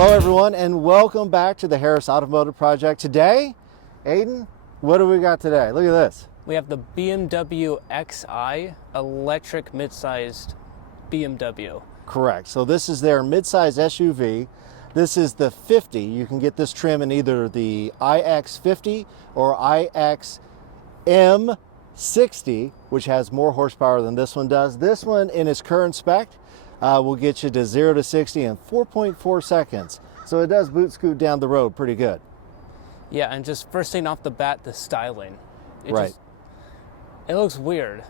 Hello everyone and welcome back to the Harris Automotive Project. Today, Aiden, what do we got today? Look at this. We have the BMW XI electric mid-sized BMW. Correct. So this is their mid-size SUV. This is the 50. You can get this trim in either the iX50 or iXM60, which has more horsepower than this one does. This one in its current spec will get you to 0 to 60 in 4.4 seconds. So it does boot scoot down the road pretty good. Yeah, and just first thing off the bat, the styling. Right. It looks weird,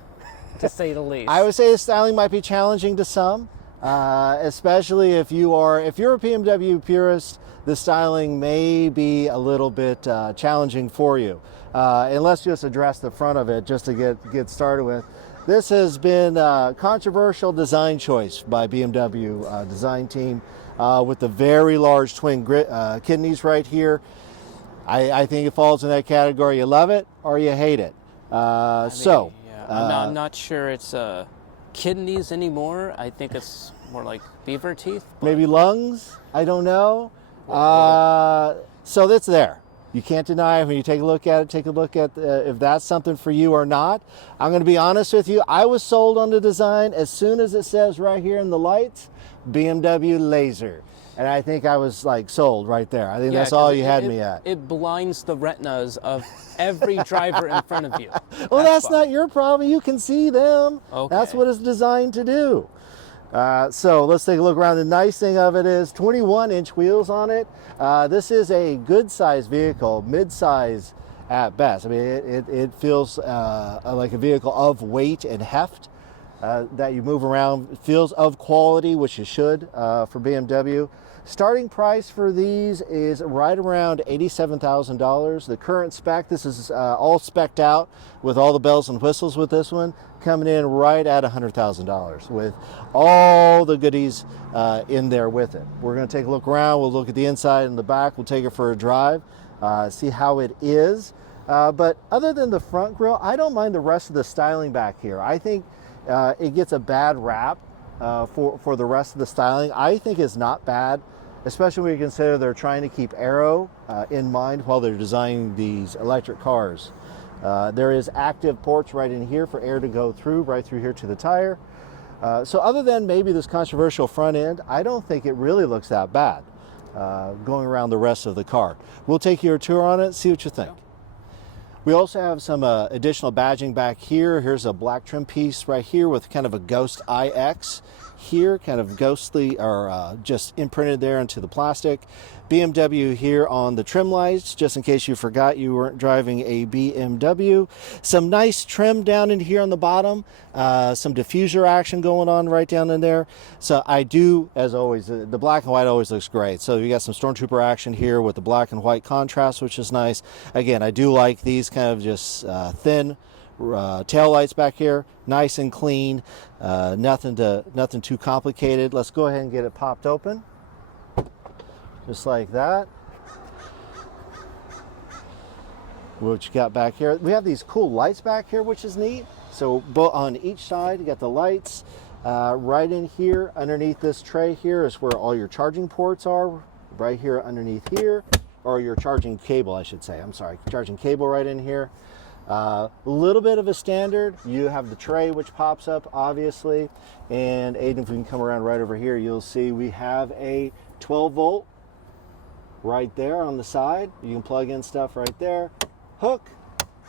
to say the least. I would say the styling might be challenging to some, especially if you're a BMW purist. The styling may be a little bit challenging for you. And let's just address the front of it just to get started with. This has been a controversial design choice by BMW design team with the very large twin kidneys right here. I think it falls in that category. You love it or you hate it. I'm not sure it's kidneys anymore. I think it's more like beaver teeth. Maybe lungs? I don't know. So that's there. You can't deny it. When you take a look at it, take a look at if that's something for you or not. I'm going to be honest with you. I was sold on the design as soon as it says right here in the lights, BMW Laser. And I think I was like sold right there. I think that's all you had me at. It blinds the retinas of every driver in front of you. Well, that's not your problem. You can see them. Okay. That's what it's designed to do. So let's take a look around. The nice thing of it is 21-inch wheels on it. This is a good size vehicle, mid-size at best. I mean, it feels like a vehicle of weight and heft that you move around. It feels of quality, which it should for BMW. Starting price for these is right around $87,000. The current spec, this is all spec'd out with all the bells and whistles with this one, coming in right at $100,000 with all the goodies in there with it. We're going to take a look around. We'll look at the inside and the back. We'll take it for a drive, see how it is. But other than the front grille, I don't mind the rest of the styling back here. I think it gets a bad rap for the rest of the styling. I think it's not bad, especially when you consider they're trying to keep aero in mind while they're designing these electric cars. There is active ports right in here for air to go through, right through here to the tire. So other than maybe this controversial front end, I don't think it really looks that bad going around the rest of the car. We'll take you a tour on it, see what you think. We also have some additional badging back here. Here's a black trim piece right here with kind of a ghost IX here, kind of ghostly or just imprinted there into the plastic. BMW here on the trim lights, just in case you forgot you weren't driving a BMW. Some nice trim down in here on the bottom. Some diffuser action going on right down in there. So I do, as always, the black and white always looks great. So you got some Stormtrooper action here with the black and white contrast, which is nice. Again, I do like these kind of just thin tail lights back here, nice and clean, nothing too complicated. Let's go ahead and get it popped open, just like that. What you got back here? We have these cool lights back here, which is neat. So on each side, you got the lights. Right in here, underneath this tray here is where all your charging ports are. Right here underneath here, or your charging cable, I should say. I'm sorry, charging cable right in here. A little bit of a standard. You have the tray which pops up obviously, and Aiden, if we can come around right over here, you'll see we have a 12 volt right there on the side. You can plug in stuff right there, hook,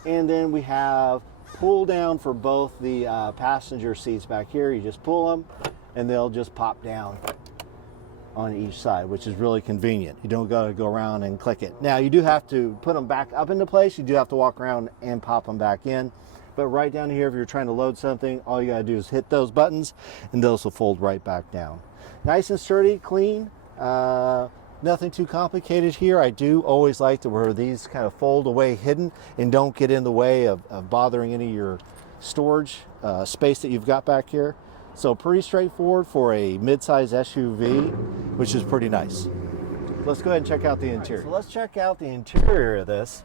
and then we have pull down for both the passenger seats back here. You just pull them and they'll just pop down on each side, which is really convenient. You don't got to go around and click it. Now you do have to put them back up into place. You do have to walk around and pop them back in. But right down here, if you're trying to load something, all you got to do is hit those buttons and those will fold right back down. Nice and sturdy, clean. Nothing too complicated here. I do always like where these kind of fold away hidden and don't get in the way of bothering any of your storage space that you've got back here. So pretty straightforward for a mid-size SUV, which is pretty nice. Let's go ahead and check out the interior. So let's check out the interior of this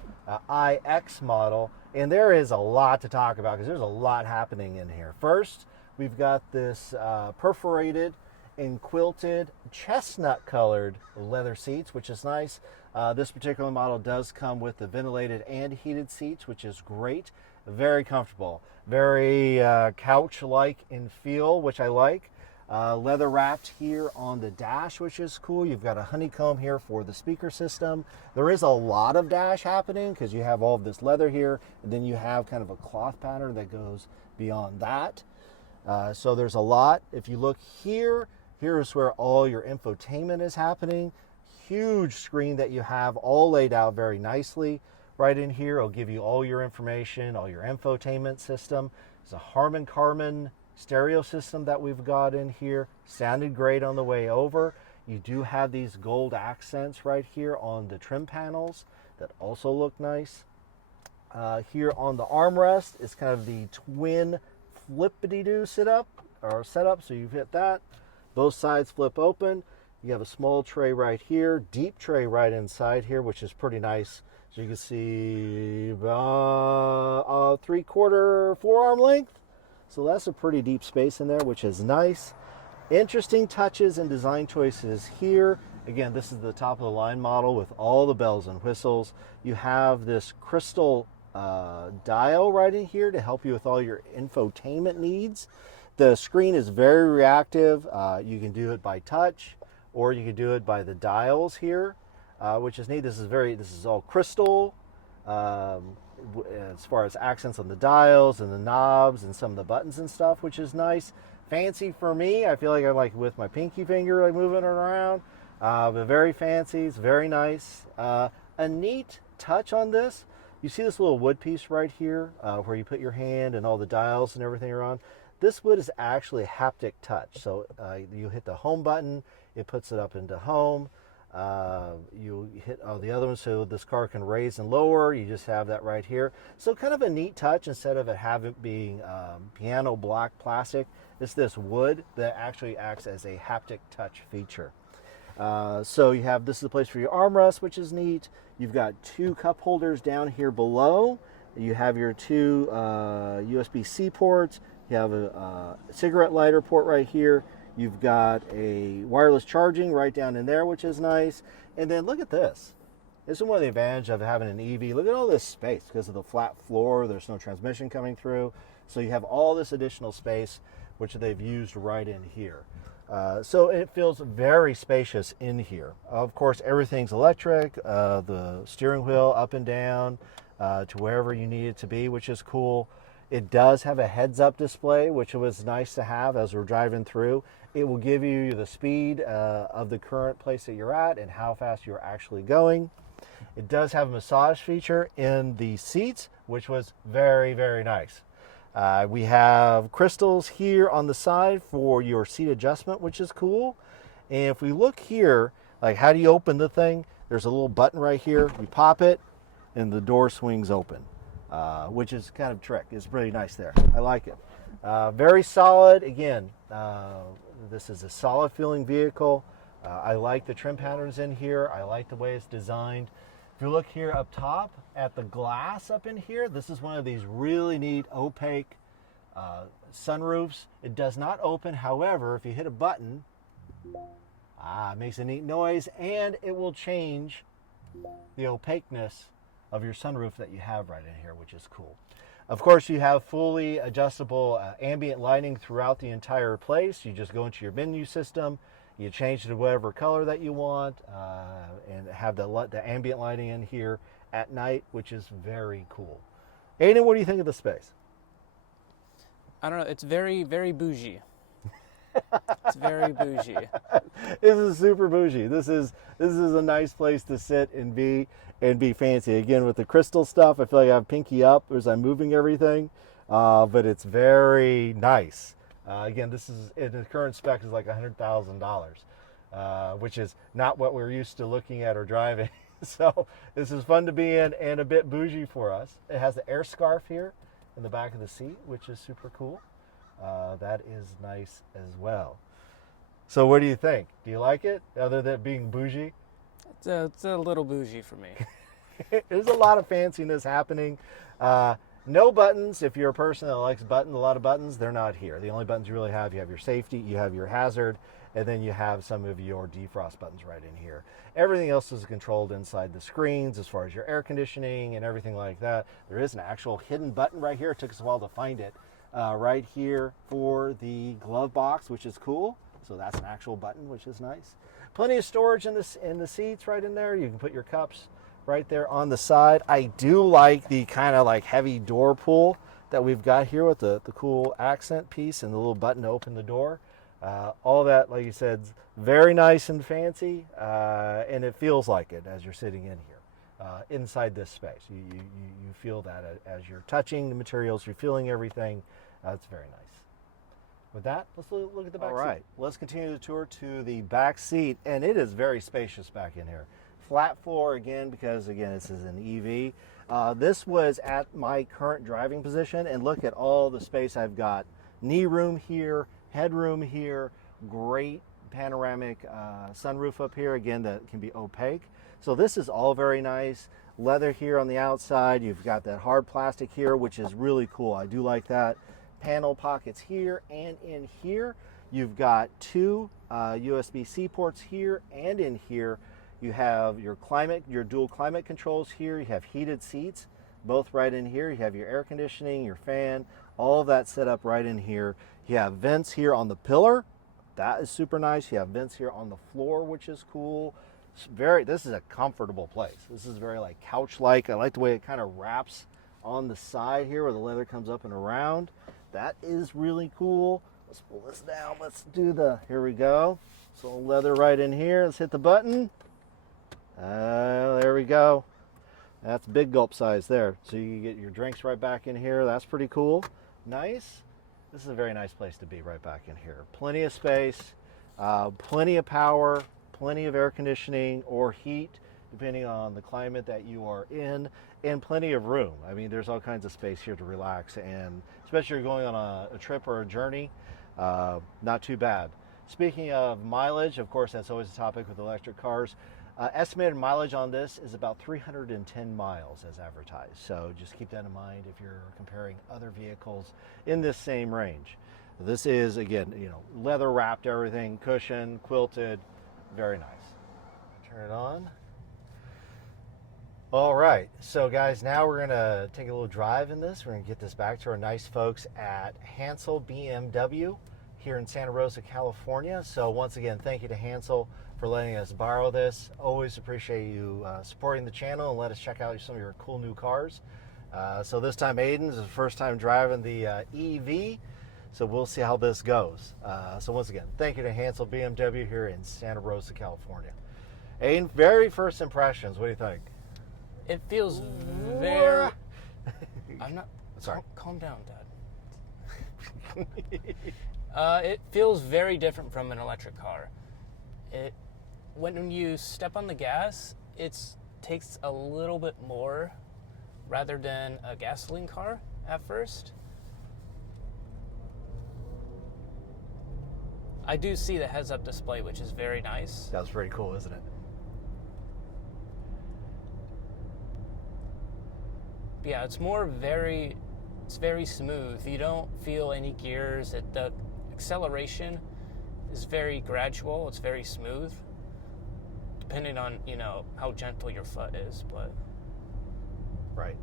iX model. And there is a lot to talk about because there's a lot happening in here. First, we've got this perforated in quilted chestnut colored leather seats, which is nice. This particular model does come with the ventilated and heated seats, which is great. Very comfortable, very couch-like in feel, which I like. Leather wrapped here on the dash, which is cool. You've got a honeycomb here for the speaker system. There is a lot of dash happening because you have all of this leather here, and then you have kind of a cloth pattern that goes beyond that. So there's a lot. If you look here, here is where all your infotainment is happening. Huge screen that you have all laid out very nicely. Right in here, it'll give you all your information, all your infotainment system. It's a Harman Kardon stereo system that we've got in here. Sounded great on the way over. You do have these gold accents right here on the trim panels that also look nice. Here on the armrest is kind of the twin flippity-doo setup. So you hit that. Both sides flip open. You have a small tray right here, deep tray right inside here, which is pretty nice. So you can see 3/4 forearm length. So that's a pretty deep space in there, which is nice. Interesting touches and design choices here. Again, this is the top of the line model with all the bells and whistles. You have this crystal dial right in here to help you with all your infotainment needs. The screen is very reactive. You can do it by touch, or you can do it by the dials here, which is neat. This is all crystal. As far as accents on the dials and the knobs and some of the buttons and stuff, which is nice. Fancy for me. I feel like I'm like with my pinky finger, like moving it around. But very fancy. It's very nice. A neat touch on this. You see this little wood piece right here where you put your hand and all the dials and everything are on. This wood is actually haptic touch. So you hit the home button, it puts it up into home. You hit the other one so this car can raise and lower. You just have that right here. So kind of a neat touch instead of it being piano black plastic. It's this wood that actually acts as a haptic touch feature. So you have, this is the place for your armrest, which is neat. You've got 2 cup holders down here below. You have your 2 USB-C ports. You have a cigarette lighter port right here. You've got a wireless charging right down in there, which is nice. And then look at this. This is one of the advantages of having an EV. Look at all this space because of the flat floor. There's no transmission coming through. So you have all this additional space, which they've used right in here. So it feels very spacious in here. Of course, everything's electric. The steering wheel up and down to wherever you need it to be, which is cool. It does have a heads-up display, which was nice to have as we're driving through. It will give you the speed of the current place that you're at and how fast you're actually going. It does have a massage feature in the seats, which was very, very nice. We have crystals here on the side for your seat adjustment, which is cool. And if we look here, like how do you open the thing? There's a little button right here. You pop it and the door swings open, which is kind of a trick. It's pretty nice there. I like it. Very solid. Again, this is a solid feeling vehicle. I like the trim patterns in here. I like the way it's designed. If you look here up top at the glass up in here, this is one of these really neat opaque sunroofs. It does not open. However, if you hit a button, it makes a neat noise, and it will change the opaqueness of your sunroof that you have right in here, which is cool. Of course, you have fully adjustable ambient lighting throughout the entire place. You just go into your menu system, you change it to whatever color that you want, and have the ambient lighting in here at night, which is very cool. Aiden, what do you think of the space? I don't know. It's very, very bougie. It's very bougie. This is super bougie. This is a nice place to sit and be fancy. Again, with the crystal stuff, I feel like I have pinky up as I'm moving everything, but it's very nice. Again, this is in the current spec is like $100,000, which is not what we're used to looking at or driving. So this is fun to be in and a bit bougie for us. It has the air scarf here in the back of the seat, which is super cool. That is nice as well. So what do you think? Do you like it, other than being bougie? It's a little bougie for me. There's a lot of fanciness happening. No buttons. If you're a person that likes a lot of buttons, they're not here. The only buttons you really have, you have your safety, you have your hazard, and then you have some of your defrost buttons right in here. Everything else is controlled inside the screens as far as your air conditioning and everything like that. There is an actual hidden button right here. It took us a while to find it. Right here for the glove box, which is cool. So that's an actual button, which is nice. Plenty of storage in the seats right in there. You can put your cups right there on the side. I do like the kind of like heavy door pull that we've got here with the cool accent piece and the little button to open the door. All that, like you said, very nice and fancy, and it feels like it as you're sitting in here. Inside this space, you feel that as you're touching the materials, you're feeling everything. It's very nice. With that, let's look at the back seat. All right, let's continue the tour to the back seat, and it is very spacious back in here. Flat floor again, because again, this is an EV. This was at my current driving position, and look at all the space I've got. Knee room here, headroom here, great panoramic sunroof up here, again, that can be opaque. So this is all very nice. Leather here on the outside. You've got that hard plastic here, which is really cool. I do like that. Panel pockets here and in here. You've got two USB-C ports here and in here. You have your dual climate controls here. You have heated seats, both right in here. You have your air conditioning, your fan, all of that set up right in here. You have vents here on the pillar. That is super nice. You have vents here on the floor, which is cool. This is a comfortable place. This is very like couch-like. I like the way it kind of wraps on the side here where the leather comes up and around. That is really cool. Let's pull this down. Let's do here we go. So leather right in here. Let's hit the button. There we go. That's big gulp size there. So you get your drinks right back in here. That's pretty cool. Nice. This is a very nice place to be right back in here. Plenty of space, plenty of power, plenty of air conditioning or heat, depending on the climate that you are in, and plenty of room. I mean, there's all kinds of space here to relax, and especially if you're going on a trip or a journey, not too bad. Speaking of mileage, of course, that's always a topic with electric cars. Estimated mileage on this is about 310 miles as advertised. So just keep that in mind if you're comparing other vehicles in this same range. This is, again, leather wrapped everything, cushion, quilted, very nice. Turn it on. All right, so guys, now we're gonna take a little drive in this. We're gonna get this back to our nice folks at Hansel BMW here in Santa Rosa, California. So once again, thank you to Hansel for letting us borrow this. Always appreciate you supporting the channel and let us check out some of your cool new cars. So this time Aiden's his first time driving the EV, so we'll see how this goes. So once again, thank you to Hansel BMW here in Santa Rosa, California. Aiden, very first impressions, what do you think? It feels very... I'm not... Sorry. Calm down, Dad. It feels very different from an electric car. When you step on the gas, it takes a little bit more rather than a gasoline car at first. I do see the heads-up display, which is very nice. That's pretty cool, isn't it? Yeah, it's very smooth. You don't feel any gears. The acceleration is very gradual. It's very smooth, depending on how gentle your foot is. But right,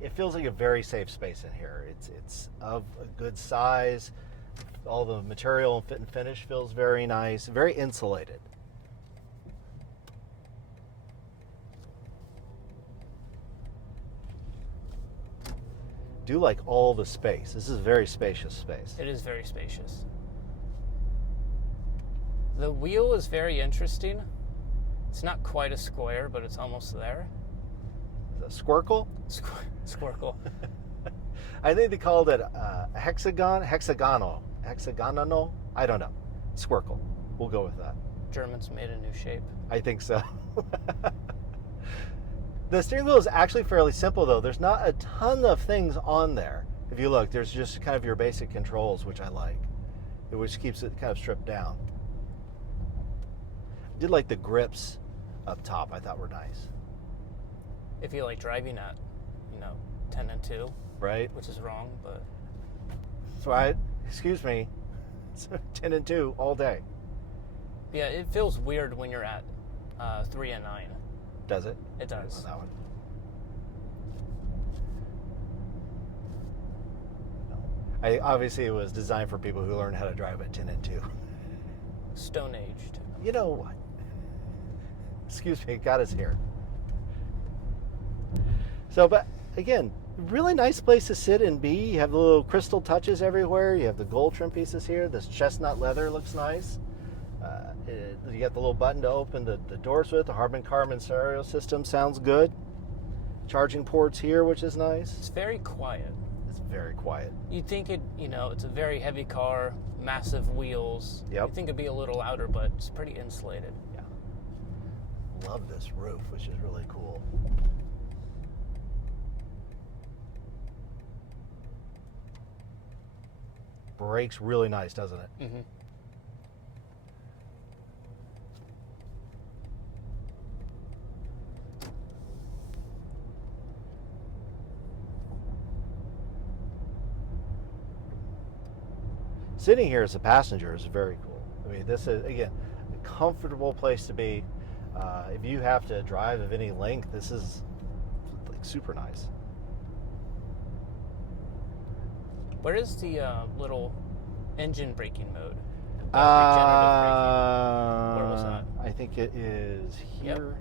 it feels like a very safe space in here. It's of a good size. All the material and fit and finish feels very nice, very insulated. Do like all the space. This is a very spacious space. It is very spacious. The wheel is very interesting. It's not quite a square, but it's almost there. Is that Squircle? Squircle. I think they called it hexagonal. I don't know. Squircle. We'll go with that. Germans made a new shape. I think so. The steering wheel is actually fairly simple, though. There's not a ton of things on there. If you look, there's just kind of your basic controls, which I like, which keeps it kind of stripped down. I did like the grips up top. I thought were nice. if you like driving at, 10 and 2, right? which is wrong, but So excuse me, it's 10 and 2 all day. yeah, it feels weird when you're at 3 and 9. Does it? It does. On that one. No. Obviously it was designed for people who learn how to drive at 10 and 2. Stone aged. You know what? Excuse me, got us here. So, but again, really nice place to sit and be. You have the little crystal touches everywhere. You have the gold trim pieces here. This chestnut leather looks nice. You got the little button to open the doors with. The Harman Kardon stereo system sounds good. Charging ports here, which is nice. It's very quiet. It's very quiet. You'd think it's a very heavy car, massive wheels. Yep. You'd think it'd be a little louder, but it's pretty insulated. Yeah. Love this roof, which is really cool. Brakes really nice, doesn't it? Mm-hmm. Sitting here as a passenger is very cool. I mean, this is, again, a comfortable place to be. If you have to drive of any length, this is like super nice. Where is the little engine braking mode? The Regenerative braking. Where was that? I think it is here.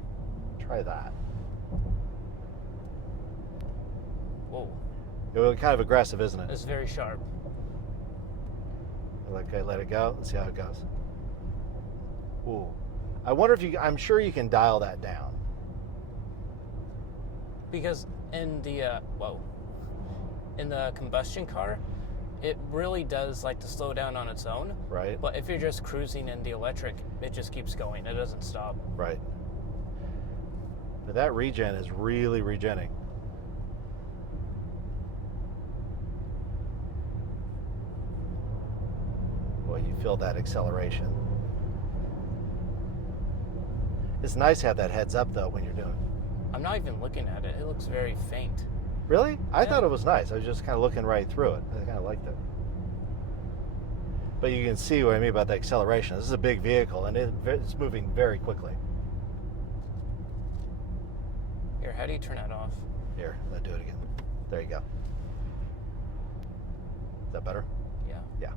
Yep. Try that. Whoa. It was kind of aggressive, isn't it? It's very sharp. Okay, let it go. Let's see how it goes. Ooh. I wonder if I'm sure you can dial that down. Because in the combustion car, it really does like to slow down on its own. Right. But if you're just cruising in the electric, it just keeps going. It doesn't stop. Right. But that regen is really regenning. Boy, you feel that acceleration. It's nice to have that heads up though when you're doing it. I'm not even looking at it. It looks very faint. Really? I Yeah. thought it was nice. I was just kind of looking right through it. I kind of liked it. But you can see what I mean about the acceleration. This is a big vehicle, and it's moving very quickly. Here, how do you turn that off? Here, let's do it again. There you go. Is that better? Yeah. Yeah.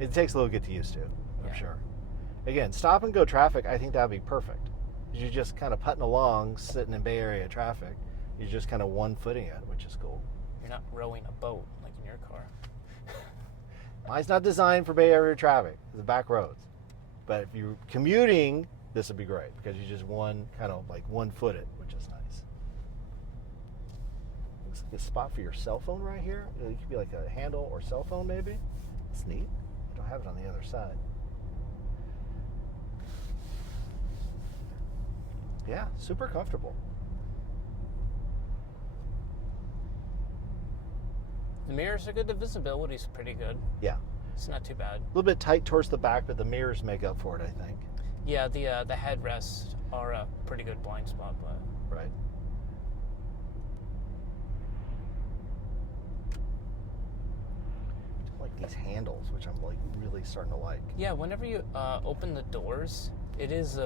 It takes a little to get used to, I'm Yeah. sure. Again, stop and go traffic, I think that would be perfect. You're just kind of putting along, sitting in Bay Area traffic. You're just kind of one-footing it, which is cool. You're not rowing a boat like in your car. Mine's not designed for Bay Area traffic. It's back roads. But if you're commuting, this would be great because you just one-foot it, which is nice. Looks like a spot for your cell phone right here. It could be like a handle or cell phone maybe. It's neat. You don't have it on the other side. Yeah, super comfortable. The mirrors are good. The visibility's pretty good. Yeah. It's not too bad. A little bit tight towards the back, but the mirrors make up for it, I think. Yeah, the headrests are a pretty good blind spot, but Right. I like these handles, which I'm like really starting to like. yeah, whenever you open the doors, it's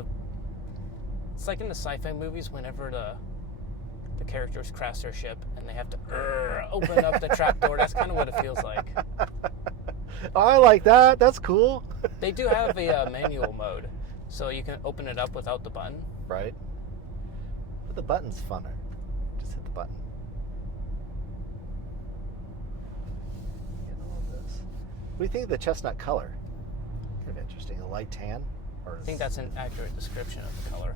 like in the sci-fi movies whenever the characters crash their ship and they have to open up the trap door. That's kind of what it feels like. Oh, I like that. That's cool. They do have a manual mode, so you can open it up without the button. Right. But the button's funner. Just hit the button. Getting all of this. What do you think of the chestnut color? Kind of interesting. A light tan? Or I think that's an accurate description of the color.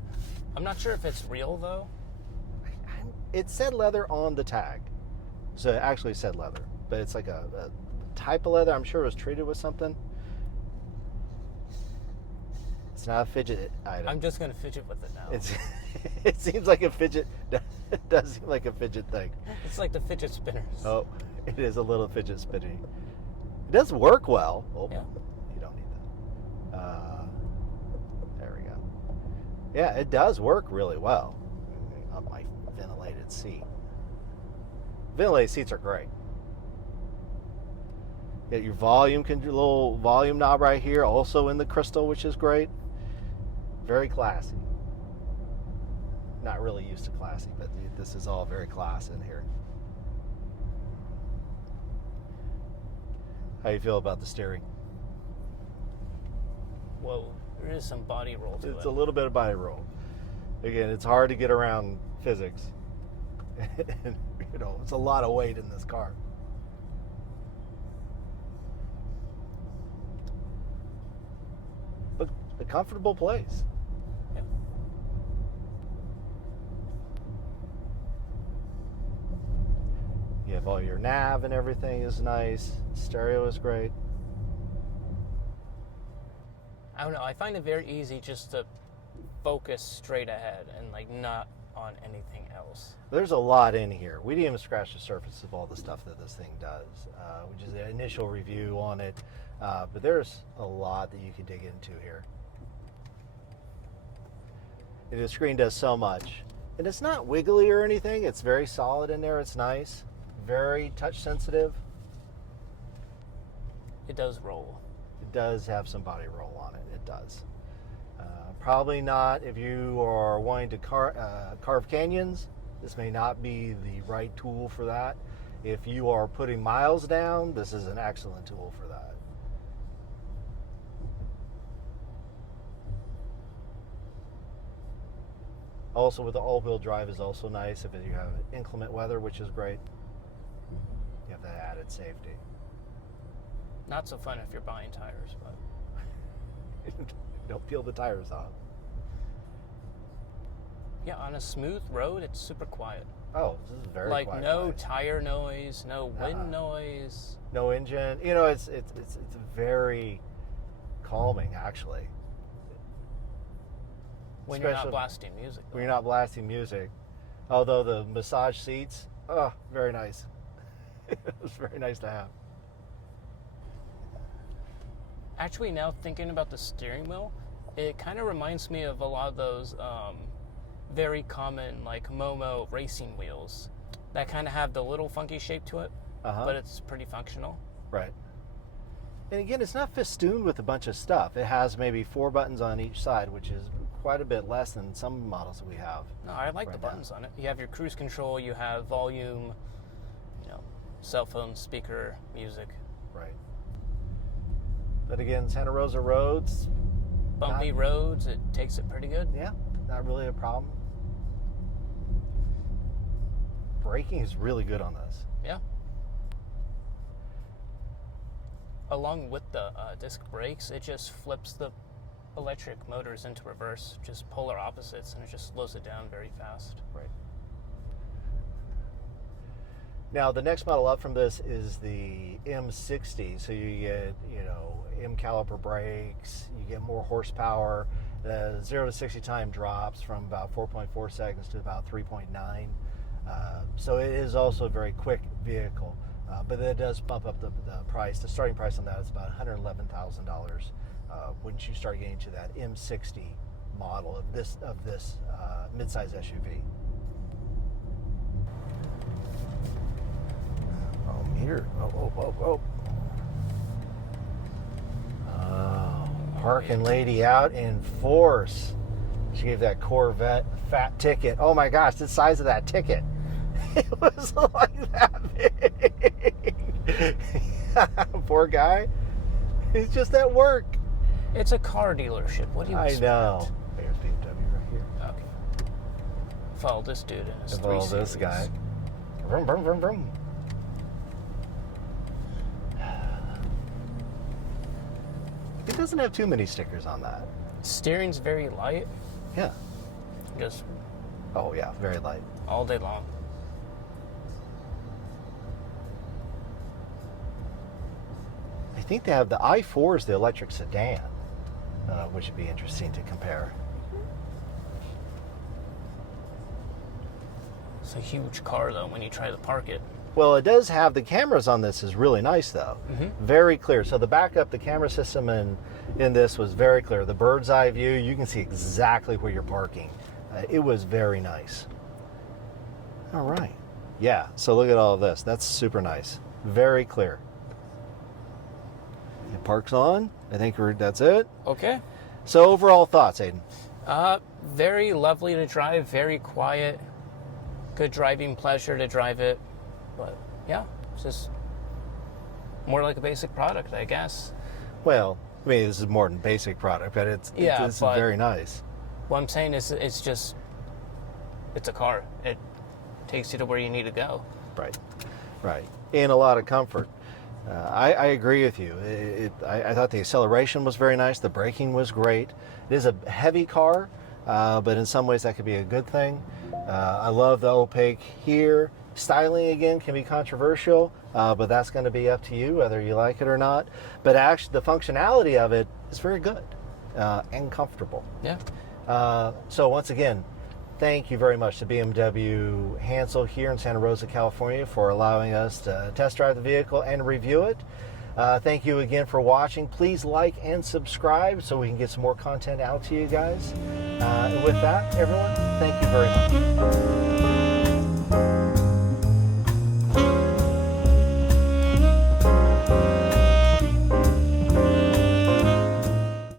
I'm not sure if it's real though. It said leather on the tag. So it actually said leather. But it's like a type of leather. I'm sure it was treated with something. It's not a fidget item. I'm just going to fidget with it now. It seems like a fidget. It does seem like a fidget thing. It's like the fidget spinners. Oh, it is a little fidget spinning. It does work well. Oh, Yeah. You don't need that. There we go. Yeah, it does work really well. I of my ventilated seat. Ventilated seats are great. Get your little volume knob right here, also in the crystal, which is great. Very classy. Not really used to classy, but this is all very classy in here. How you feel about the steering? Whoa, there is some body roll to it. It's a little bit of body roll. Again, it's hard to get around physics. And, it's a lot of weight in this car. But a comfortable place. Yeah. You have all your nav and everything is nice. Stereo is great. I don't know. I find it very easy just to focus straight ahead and like not on anything else. There's a lot in here. We didn't even scratch the surface of all the stuff that this thing does, which is the initial review on it. But there's a lot that you can dig into here. And the screen does so much. And it's not wiggly or anything. It's very solid in there. It's nice. Very touch sensitive. It does roll. It does have some body roll on it. It does. Probably not if you are wanting to carve canyons. This may not be the right tool for that. If you are putting miles down, this is an excellent tool for that. Also, with the all-wheel drive is also nice if you have inclement weather, which is great. You have that added safety. Not so fun if you're buying tires, but don't peel the tires off. Yeah, on a smooth road, it's super quiet. Oh, this is very like quiet. No place. Tire noise, no wind noise, no engine. It's very calming actually. when you're not blasting music. When you're not blasting music, although the massage seats, very nice. It was very nice to have. Actually, now thinking about the steering wheel, it kind of reminds me of a lot of those very common like Momo racing wheels that kind of have the little funky shape to it, but it's pretty functional. Right. And again, it's not festooned with a bunch of stuff. It has maybe 4 buttons on each side, which is quite a bit less than some models that we have. No, I like the buttons on it. You have your cruise control, you have volume, cell phone, speaker, music. Right. But again, Santa Rosa roads. Bumpy roads, it takes it pretty good. Yeah, not really a problem. Braking is really good on this. Yeah. Along with the disc brakes, it just flips the electric motors into reverse, just polar opposites, and it just slows it down very fast. Right. Now, the next model up from this is the M60. So you get, M caliper brakes, you get more horsepower. The 0 to 60 time drops from about 4.4 seconds to about 3.9. So it is also a very quick vehicle. But it does bump up the price. The starting price on that is about $111,000 once you start getting to that M60 model of this midsize SUV. Oh, meter. Oh. Oh, parking lady out in force. She gave that Corvette fat ticket. Oh my gosh, the size of that ticket. It was like that big. Poor guy. He's just at work. It's a car dealership. What do you expect? I know. There's BMW right here. Okay. Follow this dude in his 3 Follow this Series. guy. Vroom, vroom, vroom, vroom. It doesn't have too many stickers on that. Steering's very light. Yeah. Just Oh yeah, very light. all day long. I think they have the i4 is the electric sedan, which would be interesting to compare. It's a huge car, though, when you try to park it. Well, it does have the cameras on this is really nice, though. Very clear. So the backup, the camera system in this was very clear. The bird's eye view, you can see exactly where you're parking. It was very nice. All right. Yeah, so look at all of this. That's super nice. Very clear. It parks on. I think that's it. Okay. So overall thoughts, Aiden? Very lovely to drive, very quiet. Good driving pleasure to drive it. But yeah, it's just more like a basic product, I guess. Well, I mean, this is more than basic product, but it's very nice. What I'm saying is it's a car. It takes you to where you need to go. Right. And a lot of comfort. I agree with you. I thought the acceleration was very nice. The braking was great. It is a heavy car, but in some ways that could be a good thing. I love the opaque here. Styling, again, can be controversial, but that's going to be up to you whether you like it or not. But actually, the functionality of it is very good and comfortable. Yeah. So once again, thank you very much to BMW Hansel here in Santa Rosa, California, for allowing us to test drive the vehicle and review it. Thank you again for watching. Please like and subscribe so we can get some more content out to you guys. And with that, everyone, thank you very much.